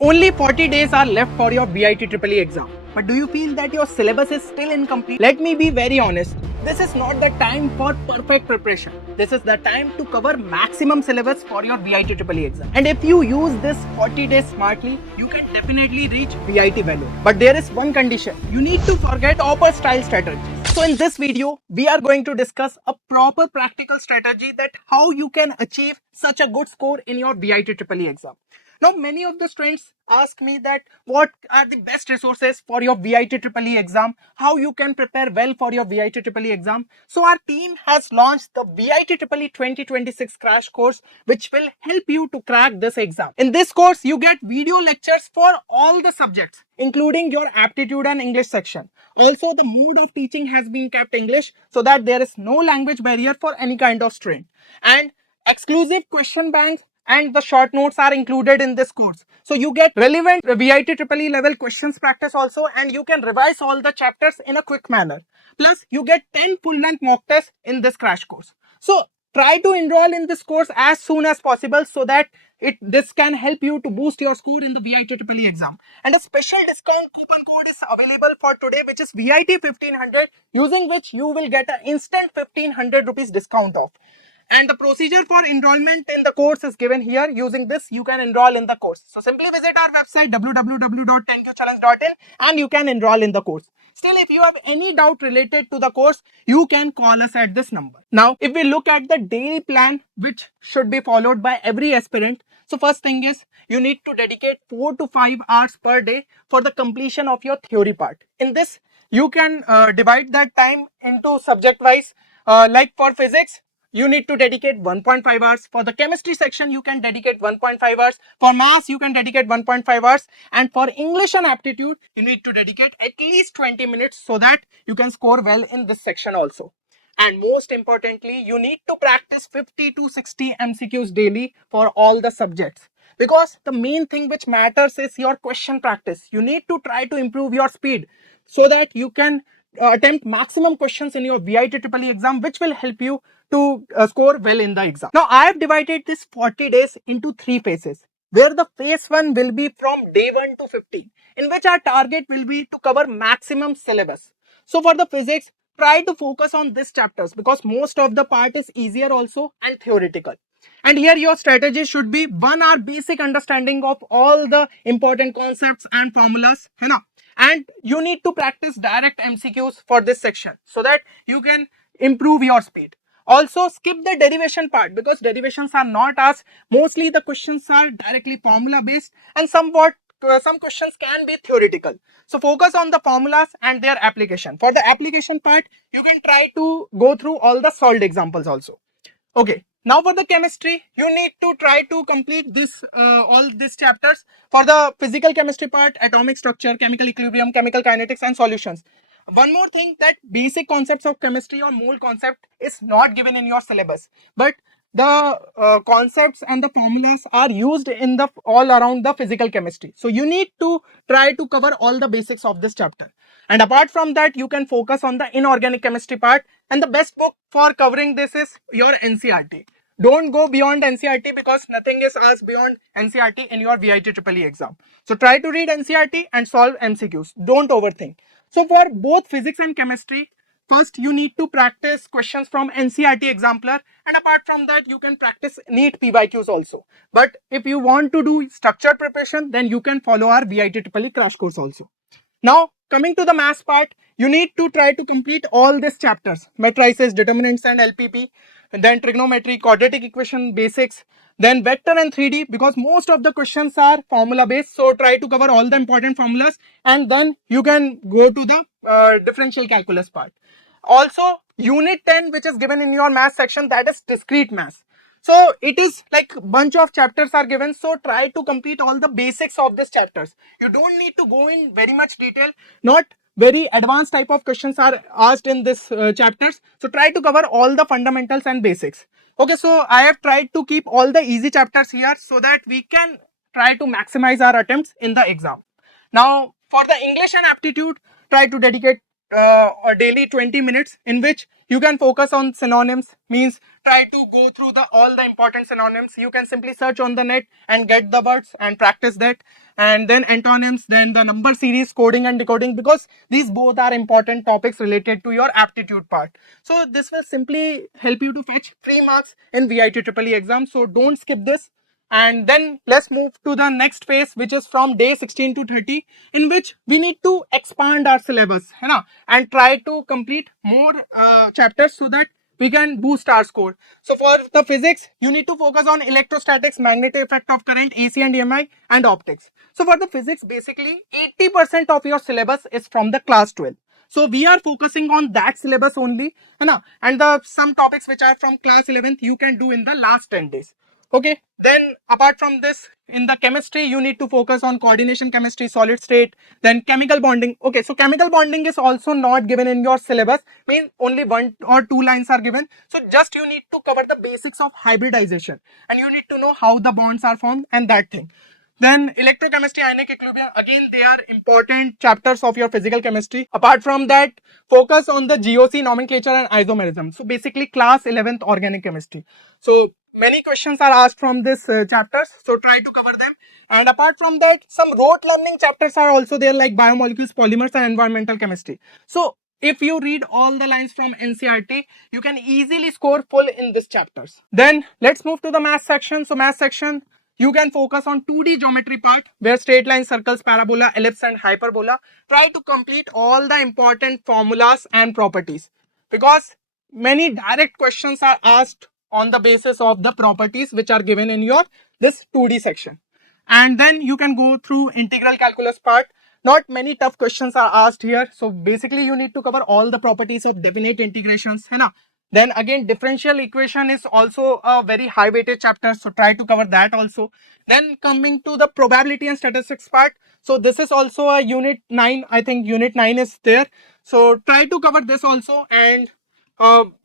Only 40 days are left for your VIT EEE exam. But do you feel that your syllabus is still incomplete? Let me be very honest. This is not the time for perfect preparation. This is the time to cover maximum syllabus for your VIT EEE exam. And if you use this 40 days smartly, you can definitely reach VIT Vellore. But there is one condition. You need to forget topper style strategies. So in this video, we are going to discuss a proper practical strategy that how you can achieve such a good score in your VIT EEE exam. Now, many of the students ask me that what are the best resources for your VIT EEE exam, how you can prepare well for your VIT EEE exam. So our team has launched the VIT EEE 2026 crash course, which will help you to crack this exam. In this course, you get video lectures for all the subjects, including your aptitude and English section. Also, the mode of teaching has been kept English so that there is no language barrier for any kind of student. And exclusive question banks and the short notes are included in this course. So you get relevant VIT EEE level questions practice also, and you can revise all the chapters in a quick manner. Plus, you get 10 full-length mock tests in this crash course. So try to enroll in this course as soon as possible so that this can help you to boost your score in the VIT EEE exam. And a special discount coupon code is available for today, which is VIT 1500, using which you will get an instant 1500 rupees discount off. And the procedure for enrollment in the course is given here. Using this, you can enroll in the course. So simply visit our website www.10qchallenge.in and you can enroll in the course. Still, if you have any doubt related to the course, you can call us at this number. Now, if we look at the daily plan which should be followed by every aspirant, so first thing is you need to dedicate 4 to 5 hours per day for the completion of your theory part. In this, you can divide that time into subject wise. Like for physics, you need to dedicate 1.5 hours. For the chemistry section, you can dedicate 1.5 hours. For maths, you can dedicate 1.5 hours. And for English and aptitude, you need to dedicate at least 20 minutes so that you can score well in this section also. And most importantly, you need to practice 50 to 60 MCQs daily for all the subjects. Because the main thing which matters is your question practice. You need to try to improve your speed so that you can attempt maximum questions in your VIT EEE exam, which will help you to score well in the exam. Now, I have divided this 40 days into 3 phases, where the phase 1 will be from day 1 to 15, in which our target will be to cover maximum syllabus. So for the physics, try to focus on these chapters because most of the part is easier also and theoretical. And here your strategy should be 1 hour basic understanding of all the important concepts and formulas, है ना? And you need to practice direct MCQs for this section so that you can improve your speed. Also, skip the derivation part because derivations are not asked. Mostly the questions are directly formula based and somewhat some questions can be theoretical. So focus on the formulas and their application. For the application part, you can try to go through all the solved examples also. Okay. Now for the chemistry, you need to try to complete this all these chapters. For the physical chemistry part, atomic structure, chemical equilibrium, chemical kinetics and solutions. One more thing, that basic concepts of chemistry or mole concept is not given in your syllabus, but the concepts and the formulas are used in the all around the physical chemistry. So you need to try to cover all the basics of this chapter. And apart from that, you can focus on the inorganic chemistry part. And the best book for covering this is your NCERT. Don't go beyond NCERT because nothing is asked beyond NCERT in your VIT EEE exam. So try to read NCERT and solve MCQs. Don't overthink. So for both physics and chemistry, first you need to practice questions from NCERT exemplar, and apart from that you can practice NEET PYQs also. But if you want to do structured preparation, then you can follow our VIT EEE crash course also. Now coming to the maths part, you need to try to complete all these chapters: matrices, determinants and LPP, and then trigonometry, quadratic equation basics, then vector and 3D, because most of the questions are formula based. So try to cover all the important formulas and then you can go to the differential calculus part. Also unit 10, which is given in your math section, that is discrete math. So it is like bunch of chapters are given, so try to complete all the basics of these chapters. You don't need to go in very much detail, not very advanced type of questions are asked in this chapters. So try to cover all the fundamentals and basics. Okay, so I have tried to keep all the easy chapters here so that we can try to maximize our attempts in the exam. Now for the English and aptitude, try to dedicate a daily 20 minutes in which you can focus on synonyms, means try to go through all the important synonyms. You can simply search on the net and get the words and practice that. and then antonyms, then the number series, coding and decoding, because these both are important topics related to your aptitude part. So this will simply help you to fetch 3 marks in VIT EEE exam. So don't skip this. And then let's move to the next phase, which is from day 16 to 30, in which we need to expand our syllabus, है ना, and try to complete more chapters so that we can boost our score. So for the physics, you need to focus on electrostatics, magnetic effect of current, AC and EMI, and optics. So for the physics, basically 80% of your syllabus is from the class 12. So we are focusing on that syllabus only, है ना, and the some topics which are from class 11th you can do in the last 10 days. Okay, then apart from this, in the chemistry, you need to focus on coordination chemistry, solid state, then chemical bonding. Okay, so chemical bonding is also not given in your syllabus, means only 1 or 2 lines are given. So just you need to cover the basics of hybridization, and you need to know how the bonds are formed and that thing. Then electrochemistry, ionic equilibrium, again they are important chapters of your physical chemistry. Apart from that, focus on the GOC nomenclature and isomerism. So basically class 11th organic chemistry. So many questions are asked from this chapters, so try to cover them. And apart from that, some rote learning chapters are also there, like biomolecules, polymers and environmental chemistry. So if you read all the lines from NCERT, you can easily score full in these chapters. Then let's move to the math section. So math section, you can focus on 2D geometry part, where straight lines, circles, parabola, ellipse and hyperbola. Try to complete all the important formulas and properties, because many direct questions are asked on the basis of the properties which are given in your this 2D section. And then you can go through integral calculus part. Not many tough questions are asked here. So basically you need to cover all the properties of definite integrations, है ना. Then again, differential equation is also a very high weighted chapter, so try to cover that also. Then coming to the probability and statistics part, so this is also a unit 9, I think unit 9 is there, so try to cover this also. And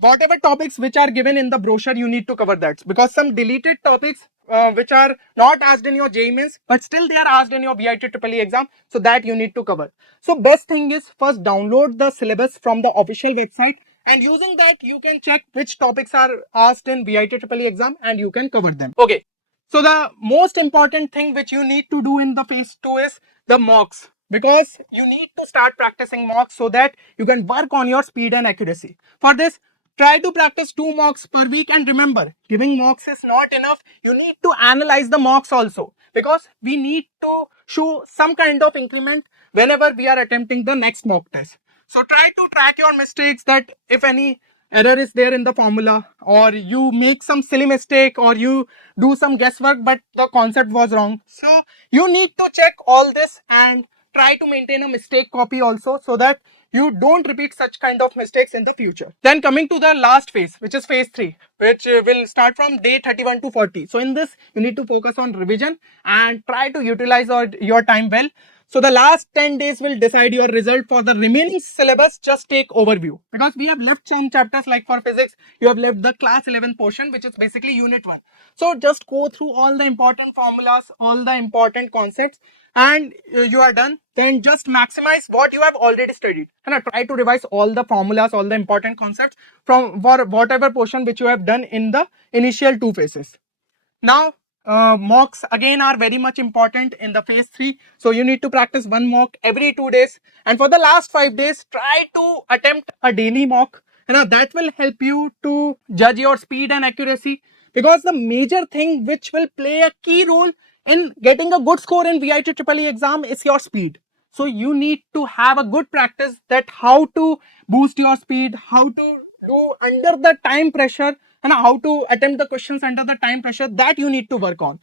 whatever topics which are given in the brochure, you need to cover that, because some deleted topics which are not asked in your JEE Mains, but still they are asked in your VIT EEE exam, so that you need to cover. So best thing is, first download the syllabus from the official website, and using that you can check which topics are asked in VIT EEE exam and you can cover them. Okay, so the most important thing which you need to do in the phase 2 is the mocks, because you need to start practicing mocks so that you can work on your speed and accuracy. For this, try to practice 2 mocks per week, and remember, giving mocks is not enough. You need to analyze the mocks also, because we need to show some kind of increment whenever we are attempting the next mock test. So try to track your mistakes, that if any error is there in the formula, or you make some silly mistake, or you do some guesswork but the concept was wrong. So you need to check all this and try to maintain a mistake copy also, so that you don't repeat such kind of mistakes in the future. Then coming to the last phase, which is phase 3, which will start from day 31 to 40. So in this, you need to focus on revision and try to utilize your time well. So the last 10 days will decide your result. For the remaining syllabus, just take overview, because we have left some chapters, like for physics, you have left the class 11 portion, which is basically unit 1. So just go through all the important formulas, all the important concepts, and you are done. Then just maximize what you have already studied, and try to revise all the formulas, all the important concepts from whatever portion which you have done in the initial 2 phases. Now, mocks again are very much important in the phase 3. So you need to practice 1 mock every 2 days, and for the last 5 days, try to attempt a daily mock. That will help you to judge your speed and accuracy, because the major thing which will play a key role in getting a good score in VIT EEE exam is your speed. So you need to have a good practice, that how to boost your speed, how to do under the time pressure, and how to attempt the questions under the time pressure, that you need to work on.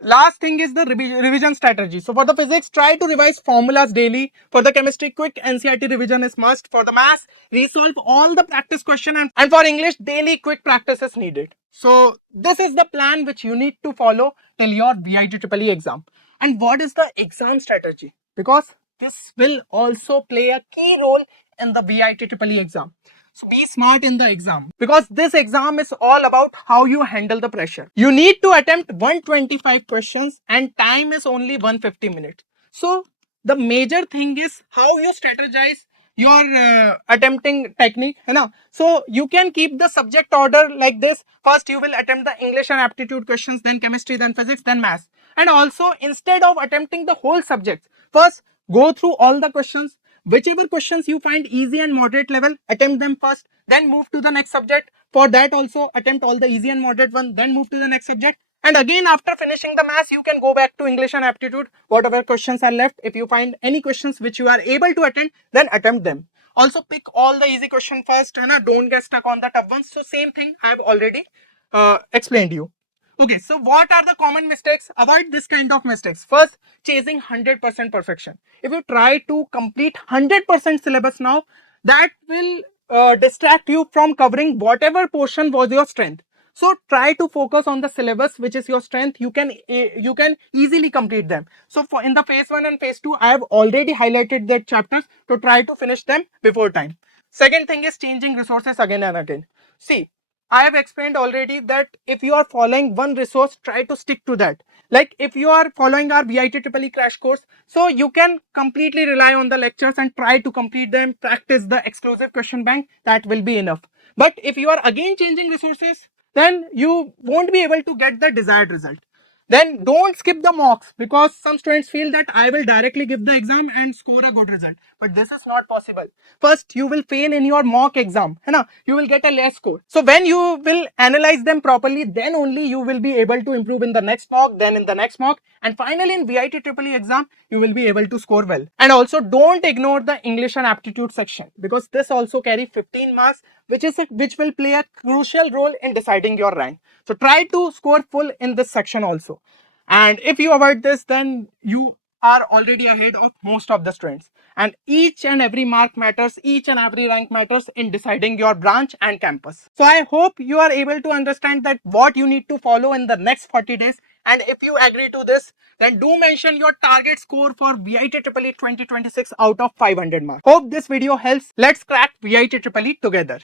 Last thing is the revision strategy. So for the physics, try to revise formulas daily. For the chemistry, quick NCERT revision is must. For the maths, resolve all the practice question, and for English, daily quick practice is needed. So this is the plan which you need to follow till your VIT EEE exam. And what is the exam strategy? Because this will also play a key role in the VIT EEE exam. So be smart in the exam, because this exam is all about how you handle the pressure. You need to attempt 125 questions and time is only 150 minutes. So the major thing is how you strategize your attempting technique. So you can keep the subject order like this. First you will attempt the English and aptitude questions, then chemistry, then physics, then maths. And also, instead of attempting the whole subject, first go through all the questions. Whichever questions you find easy and moderate level, attempt them first, then move to the next subject. For that also, attempt all the easy and moderate one, then move to the next subject. And again, after finishing the maths, you can go back to English and aptitude. Whatever questions are left, if you find any questions which you are able to attend, then attempt them. Also, pick all the easy question first, and don't get stuck on the tough ones. So same thing I have already explained you. Okay, so what are the common mistakes? Avoid this kind of mistakes. First, chasing 100% perfection. If you try to complete 100% syllabus now, that will distract you from covering whatever portion was your strength. So try to focus on the syllabus which is your strength. You can easily complete them. So for in the phase 1 and phase 2, I have already highlighted the chapters to try to finish them before time. Second thing is changing resources again and again. See, I have explained already that if you are following one resource, try to stick to that. Like if you are following our VITEEE crash course, so you can completely rely on the lectures and try to complete them, practice the exclusive question bank, that will be enough. But if you are again changing resources, then you won't be able to get the desired result. Then don't skip the mocks, because some students feel that I will directly give the exam and score a good result. But this is not possible. First, you will fail in your mock exam. You will get a less score. So when you will analyze them properly, then only you will be able to improve in the next mock, then in the next mock. And finally, in VITEEE exam, you will be able to score well. And also don't ignore the English and aptitude section, because this also carry 15 marks, which will play a crucial role in deciding your rank. So try to score full in this section also. And if you avoid this, then you are already ahead of most of the students. And each and every mark matters, each and every rank matters in deciding your branch and campus. So I hope you are able to understand that what you need to follow in the next 40 days. And if you agree to this, then do mention your target score for VITEEE 2026 out of 500 marks. Hope this video helps. Let's crack VITEEE together.